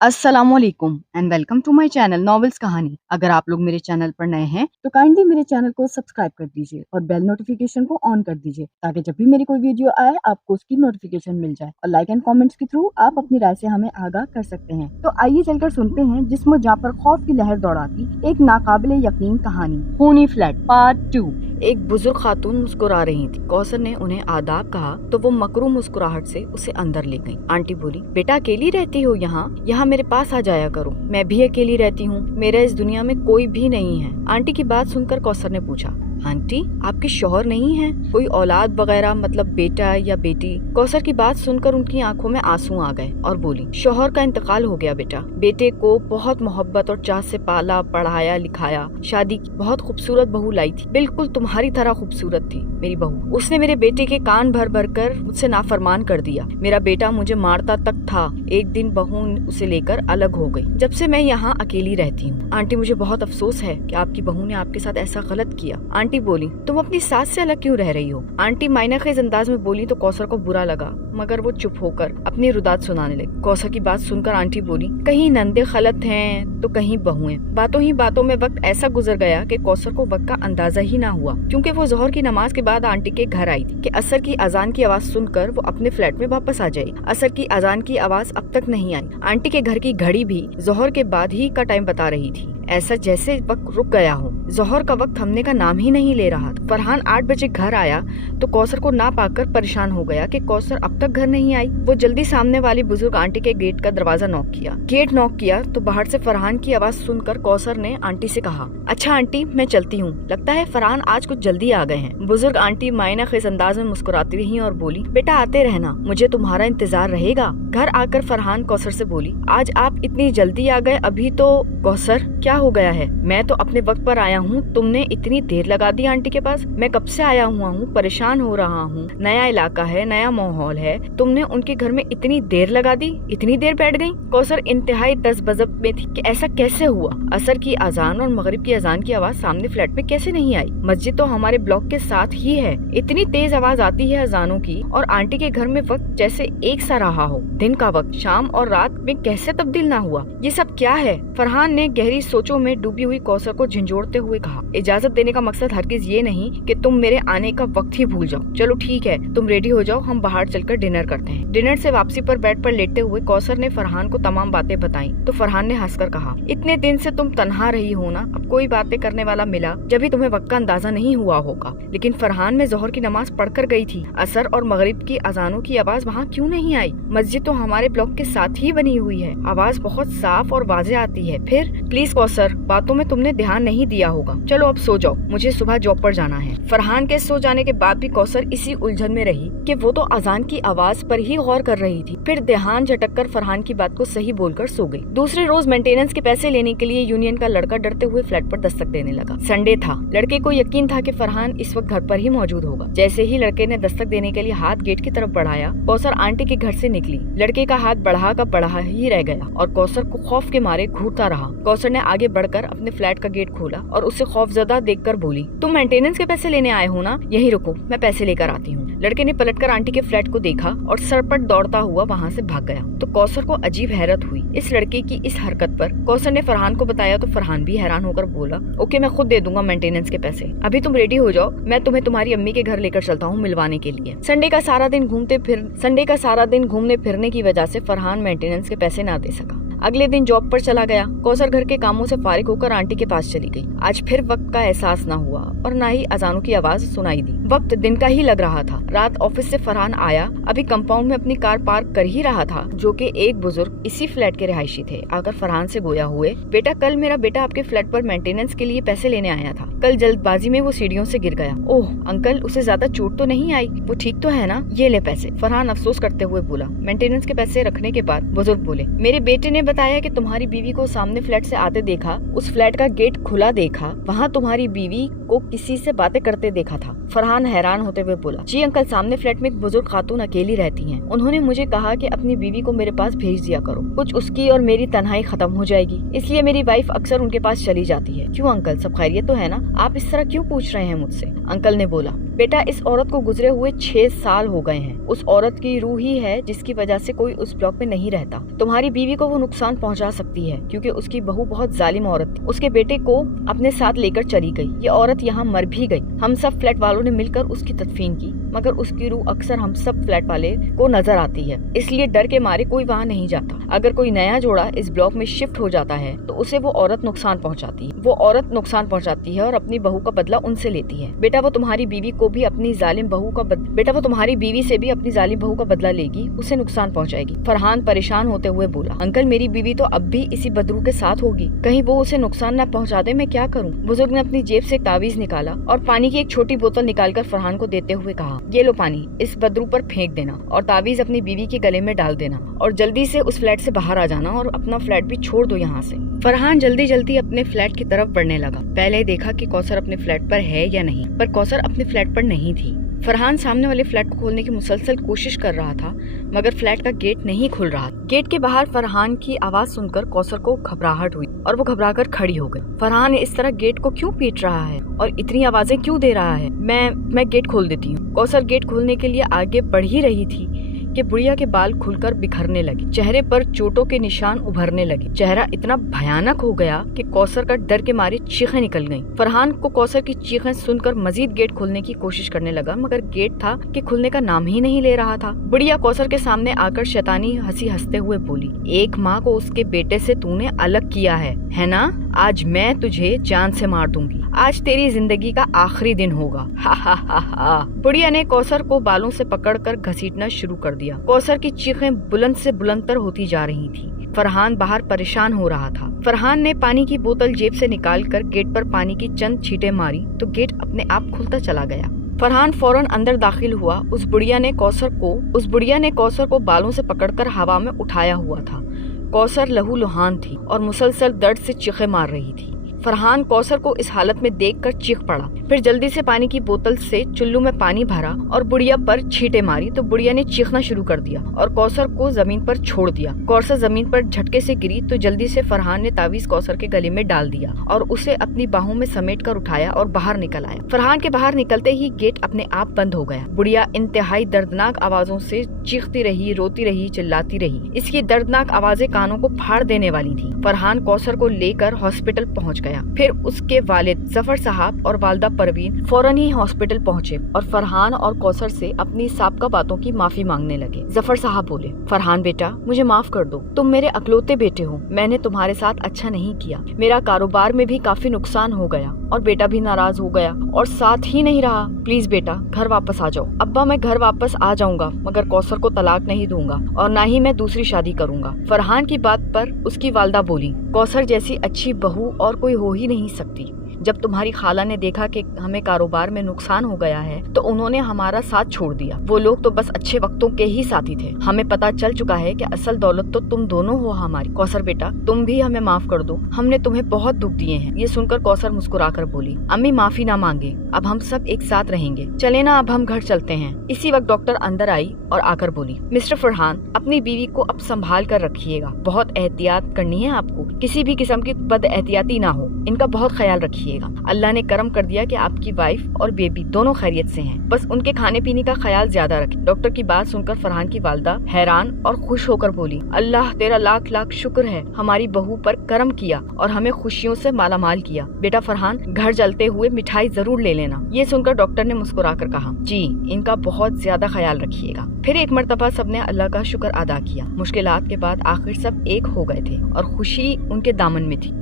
अस्सलामुअलैकुम and welcome to my channel novels कहानी। अगर आप लोग मेरे चैनल पर नए हैं तो काइंडली मेरे चैनल को सब्सक्राइब कर दीजिए और बेल नोटिफिकेशन को ऑन कर दीजिए ताकि जब भी मेरी कोई वीडियो आए आपको उसकी नोटिफिकेशन मिल जाए। और लाइक एंड कमेंट्स के थ्रू आप अपनी राय से हमें आगाह कर सकते हैं। तो आइए चलकर सुनते हैं जिस्म जहाँ पर खौफ की लहर दौड़ाती एक नाकाबिले यकीन कहानी, खूनी फ्लैट पार्ट 2। एक बुजुर्ग खातून मुस्कुरा रही थी। कौसर ने उन्हें आदाब कहा तो वो मकरू मुस्कुराहट से उसे अंदर ले गई। आंटी बोली, बेटा अकेली रहती हो यहाँ मेरे पास आ जाया करो। मैं भी अकेली रहती हूँ, मेरा इस दुनिया में कोई भी नहीं है। आंटी की बात सुनकर कौसर ने पूछा, आंटी आपके शौहर नहीं है, कोई औलाद वगैरह, मतलब बेटा या बेटी? कौसर की बात सुनकर उनकी आंखों में आंसू आ गए और बोली, शौहर का इंतकाल हो गया बेटा। बेटे को बहुत मोहब्बत और चाह से पाला, पढ़ाया, लिखाया, शादी की। बहुत खूबसूरत बहू लाई थी, बिल्कुल तुम्हारी तरह खूबसूरत थी मेरी बहू। उसने मेरे बेटे के कान भर भर कर मुझसे नाफरमान कर दिया। मेरा बेटा मुझे मारता तक था। एक दिन बहू उसे लेकर अलग हो गई। जब से मैं यहाँ अकेली रहती हूँ। आंटी मुझे बहुत अफसोस है कि आपकी बहू ने आपके साथ ऐसा गलत किया। आंटी बोली, तुम अपनी सास से अलग क्यों रह रही हो? आंटी मायना खेज अंदाज में बोली तो कौसर को बुरा लगा, मगर वो चुप होकर अपनी रुदात सुनाने लगी। कौसर की बात सुनकर आंटी बोली, कहीं नंदे गलत हैं तो कहीं बहुएं। बातों ही बातों में वक्त ऐसा गुजर गया कि कौसर को वक्त का अंदाजा ही ना हुआ, क्योंकि वो जोहर की नमाज के बाद आंटी के घर आई थी कि असर की अजान की आवाज सुनकर वो अपने फ्लैट में वापस आ जाए। असर की अजान की आवाज अब तक नहीं आई। आंटी के घर की घड़ी भी जोहर के बाद ही का टाइम बता रही थी, ऐसा जैसे वक्त रुक गया हो। जोहर का वक्त थमने का नाम ही नहीं ले रहा था। फरहान 8 बजे घर आया तो कौसर को ना पाकर परेशान हो गया कि कौसर अब तक घर नहीं आई। वो जल्दी सामने वाली बुजुर्ग आंटी के गेट का दरवाजा नॉक किया। गेट नॉक किया तो बाहर से फरहान की आवाज सुनकर कौसर ने आंटी से कहा, अच्छा आंटी मैं चलती हूँ, लगता है फरहान आज कुछ जल्दी आ गए हैं। बुजुर्ग आंटी मायना खेज अंदाज में मुस्कुराती रही और बोली, बेटा आते रहना, मुझे तुम्हारा इंतजार रहेगा। घर आकर फरहान कौसर से बोली, आज आप इतनी जल्दी आ गए अभी तो? कौसर क्या हो गया है? मैं तो अपने वक्त पर आया हूँ, तुमने इतनी देर लगा दी आंटी के पास। मैं कब से आया हुआ हूँ, परेशान हो रहा हूँ। नया इलाका है, नया माहौल है, तुमने उनके घर में इतनी देर लगा दी, इतनी देर बैठ गई। कौसर इंतहाई तज़बज़ब में थी कि ऐसा कैसे हुआ? असर की अजान और मगरिब की अजान की आवाज सामने फ्लैट में कैसे नहीं आई? मस्जिद तो हमारे ब्लॉक के साथ ही है। इतनी तेज आवाज आती है अजानों की, और आंटी के घर में वक्त जैसे एक सा रहा हो। दिन का वक्त शाम और रात में कैसे तब्दील ना हुआ? ये सब क्या है? फरहान ने गहरी सोचों में डूबी हुई कौसर को झंझोड़ते हुए कहा, इजाजत देने का मकसद हरगिज ये नहीं कि तुम मेरे आने का वक्त ही भूल जाओ। चलो ठीक है, तुम रेडी हो जाओ, हम बाहर चलकर डिनर करते हैं। डिनर से वापसी पर बेड पर लेटे हुए कौसर ने फरहान को तमाम बातें बताई तो फरहान ने हंसकर कहा, इतने दिन से तुम तन्हा रही हो ना, अब कोई बातें करने वाला मिला जब भी तुम्हें वक्त का अंदाजा नहीं हुआ होगा। लेकिन फरहान में जोहर की नमाज पढ़कर गई थी, असर और मगरिब की अजानों की आवाज वहाँ क्यों नहीं आई? मस्जिद तो हमारे ब्लॉक के साथ ही बनी हुई है, आवाज बहुत साफ और वाजे आती है। फिर प्लीज कौसर, बातों में तुमने ध्यान नहीं दिया होगा। चलो अब सो जाओ, मुझे सुबह जॉब पर जाना है। फरहान के सो जाने के बाद भी कौसर इसी उलझन में रही कि वो तो अजान की आवाज पर ही गौर कर रही थी। फिर ध्यान झटककर फरहान की बात को सही बोलकर सो गई। दूसरे रोज मेंटेनेंस के पैसे लेने के लिए यूनियन का लड़का डरते हुए फ्लैट पर दस्तक देने लगा। संडे था, लड़के को यकीन था कि फरहान इस वक्त घर पर ही मौजूद होगा। जैसे ही लड़के ने दस्तक देने के लिए हाथ गेट की तरफ बढ़ाया, कौसर आंटी के घर से निकली। लड़के का हाथ बढ़ा का बढ़ा ही रह गया और कौसर को खौफ के मारे घूरता रहा। कौसर ने आगे बढ़कर अपने फ्लैट का गेट खोला और उसे खौफजदा देखकर बोली, तुम मेंटेनेंस के पैसे लेने आए हो ना, यही रुको, मैं पैसे लेकर आती हूँ। लड़के ने पलटकर आंटी के फ्लैट को देखा और सरपट दौड़ता हुआ वहाँ से भाग गया। तो कौसर को अजीब हैरत हुई इस लड़के की इस हरकत पर। कौसर ने फरहान को बताया तो फरहान भी हैरान होकर बोला, ओके मैं खुद दे दूंगा मेंटेनेंस के पैसे, अभी तुम रेडी हो जाओ, मैं तुम्हें तुम्हारी अम्मी के घर लेकर चलता हूँ मिलवाने के लिए। संडे का सारा दिन घूमने फिरने की वजह से फरहान मेंटेनेंस के पैसे ना दे सका। अगले दिन जॉब पर चला गया। कौसर घर के कामों से फारिग होकर आंटी के पास चली गई। आज फिर वक्त का एहसास ना हुआ और ना ही अजानों की आवाज सुनाई दी। वक्त दिन का ही लग रहा था। रात ऑफिस से फरहान आया, अभी कंपाउंड में अपनी कार पार्क कर ही रहा था, जो कि एक बुजुर्ग इसी फ्लैट के रिहायशी थे। आकर फरहान से गोया हुए, बेटा कल मेरा बेटा आपके फ्लैट पर मेंटेनेंस के लिए पैसे लेने आया था, कल जल्दबाजी में वो सीढ़ियों से गिर गया। ओह अंकल, उसे ज्यादा चोट तो नहीं आई? वो ठीक तो है ना? ये ले पैसे। फरहान अफसोस करते हुए बोला। मेंटेनेंस के पैसे रखने के बाद बुजुर्ग बोले, मेरे बेटे ने बताया कि तुम्हारी बीवी को सामने फ्लैट से आते देखा, उस फ्लैट का गेट खुला देखा, वहाँ तुम्हारी बीवी को किसी से बातें करते देखा था। फरहान हैरान होते हुए बोला, जी अंकल, सामने फ्लैट में एक बुजुर्ग खातून अकेली रहती हैं। उन्होंने मुझे कहा कि अपनी बीवी को मेरे पास भेज दिया करो, कुछ उसकी और मेरी तन्हाई खत्म हो जाएगी, इसलिए मेरी वाइफ अक्सर उनके पास चली जाती है। क्यों अंकल, सब खैरियत तो है ना? आप इस तरह क्यों पूछ रहे हैं मुझसे? अंकल ने बोला, बेटा इस औरत को गुजरे हुए 6 साल हो गए हैं। उस औरत की रूह ही है जिसकी वजह से कोई उस ब्लॉक में नहीं रहता। तुम्हारी बीवी को वो नुकसान पहुंचा सकती है क्योंकि उसकी बहू बहुत जालिम औरत थी। उसके बेटे को अपने साथ लेकर चली गई। ये औरत यहाँ मर भी गई। हम सब फ्लैट वालों ने मिलकर उसकी तदफीन की, मगर उसकी रूह अक्सर हम सब फ्लैट वाले को नजर आती है, इसलिए डर के मारे कोई वहाँ नहीं जाता। अगर कोई नया जोड़ा इस ब्लॉक में शिफ्ट हो जाता है तो उसे वो औरत नुकसान पहुँचाती है और अपनी बहू का बदला उनसे लेती है। बेटा वो तुम्हारी बीवी को भी अपनी जालिम बहू का तुम्हारी बीवी से भी अपनी जालिम बहू का बदला लेगी, उसे नुकसान पहुंचाएगी। फरहान परेशान होते हुए बोला, अंकल मेरी बीवी तो अब भी इसी बदरू के साथ होगी, कहीं वो उसे नुकसान न पहुंचा दे, मैं क्या करूं? बुजुर्ग ने अपनी जेब से एक तावीज निकाला और पानी की एक छोटी बोतल निकालकर फरहान को देते हुए कहा, ये लो पानी, इस बदरू पर फेंक देना और तावीज अपनी बीवी के गले में डाल देना और जल्दी से उस फ्लैट से बाहर आ जाना और अपना फ्लैट भी छोड़ दो यहाँ से। फरहान जल्दी जल्दी अपने फ्लैट की तरफ बढ़ने लगा। पहले देखा कि कौसर अपने फ्लैट पर है या नहीं, पर कौसर अपने फ्लैट पर नहीं थी। फरहान सामने वाले फ्लैट को खोलने की मुसलसल कोशिश कर रहा था, मगर फ्लैट का गेट नहीं खुल रहा। गेट के बाहर फरहान की आवाज सुनकर कौसर को घबराहट हुई और वो घबराकर खड़ी हो गई। फरहान इस तरह गेट को क्यों पीट रहा है और इतनी आवाजें क्यों दे रहा है? मैं गेट खोल देती हूँ। कौसर गेट खोलने के लिए आगे बढ़ ही रही थी कि बुढ़िया के बाल खुलकर बिखरने लगे, चेहरे पर चोटों के निशान उभरने लगे। चेहरा इतना भयानक हो गया कि कौसर का डर के मारे चीखें निकल गईं। फरहान को कौसर की चीखें सुनकर मजीद गेट खोलने की कोशिश करने लगा, मगर गेट था कि खुलने का नाम ही नहीं ले रहा था। बुढ़िया कौसर के सामने आकर शैतानी हंसी हंसते हुए बोली, एक माँ को उसके बेटे से तूने अलग किया है ना? आज मैं तुझे जान से मार दूंगी। आज तेरी जिंदगी का आखिरी दिन होगा। हा हा हा हा। बुढ़िया ने कौसर को बालों से पकड़कर घसीटना शुरू कर दिया। कौसर की चीखें बुलंद से बुलंदतर होती जा रही थी। फरहान बाहर परेशान हो रहा था। फरहान ने पानी की बोतल जेब से निकालकर गेट पर पानी की चंद छींटे मारी तो गेट अपने आप खुलता चला गया। फरहान फौरन अंदर दाखिल हुआ। उस बुढ़िया ने कौसर को बालों से पकड़कर हवा में उठाया हुआ था। कौसर लहूलुहान थी और मुसलसल दर्द से चीखें मार रही थी। फरहान कौसर को इस हालत में देखकर चीख पड़ा, फिर जल्दी से पानी की बोतल से चुल्लू में पानी भरा और बुढ़िया पर छींटे मारी तो बुढ़िया ने चीखना शुरू कर दिया और कौसर को जमीन पर छोड़ दिया। कौसर जमीन पर झटके से गिरी तो जल्दी से फरहान ने तावीज कौसर के गले में डाल दिया और उसे अपनी बाहों में समेट कर उठाया और बाहर निकल आया। फरहान के बाहर निकलते ही गेट अपने आप बंद हो गया। बुढ़िया इंतहाई दर्दनाक आवाजों से चीखती रही, रोती रही, चिल्लाती रही। इसकी दर्दनाक आवाजें कानों को फाड़ देने वाली थी। फरहान कौसर को लेकर हॉस्पिटल पहुंच गया। फिर उसके वालिद जफर साहब और वालदा परवीन फौरन ही हॉस्पिटल पहुंचे और फरहान और कौसर से अपनी साबका बातों की माफी मांगने लगे। जफर साहब बोले, फरहान बेटा मुझे माफ कर दो, तुम मेरे अकलौते बेटे हो, मैंने तुम्हारे साथ अच्छा नहीं किया। मेरा कारोबार में भी काफी नुकसान हो गया और बेटा भी नाराज हो गया और साथ ही नहीं रहा। प्लीज बेटा घर वापस आ जाओ। अब्बा मैं घर वापस आ जाऊंगा, मगर कौसर को तलाक नहीं दूंगा और ना ही मैं दूसरी शादी करूंगा। फरहान की बात पर उसकी वालदा बोली, कौसर जैसी अच्छी बहू और कोई हो ही नहीं सकती। जब तुम्हारी खाला ने देखा कि हमें कारोबार में नुकसान हो गया है तो उन्होंने हमारा साथ छोड़ दिया। वो लोग तो बस अच्छे वक्तों के ही साथी थे। हमें पता चल चुका है कि असल दौलत तो तुम दोनों हो हमारी। कौसर बेटा तुम भी हमें माफ कर दो, हमने तुम्हें बहुत दुख दिए हैं। ये सुनकर कौसर मुस्कुराकर बोली, अम्मी माफी ना मांगे, अब हम सब एक साथ रहेंगे। चले ना अब हम घर चलते हैं। इसी वक्त डॉक्टर अंदर आई और आकर बोली, मिस्टर फरहान अपनी बीवी को अब संभाल कर रखिएगा, बहुत एहतियात करनी है आपको, किसी भी किस्म की बद एहतियाती ना हो, इनका बहुत ख्याल रखिएगा। अल्लाह ने करम कर दिया कि आपकी वाइफ और बेबी दोनों खैरियत से हैं, बस उनके खाने पीने का ख्याल ज्यादा रखें। डॉक्टर की बात सुनकर फरहान की वालदा हैरान और खुश होकर बोली, अल्लाह तेरा लाख लाख शुक्र है, हमारी बहू पर करम किया और हमें खुशियों से मालामाल किया। बेटा फरहान घर चलते हुए मिठाई जरूर ले लेना। ये सुनकर डॉक्टर ने मुस्कुराकर कहा, जी इनका बहुत ज्यादा ख्याल रखिएगा। फिर एक मर्तबा सबने अल्लाह का शुक्र अदा किया। मुश्किलात के बाद आखिर सब एक हो गए थे और खुशी उनके दामन में थी।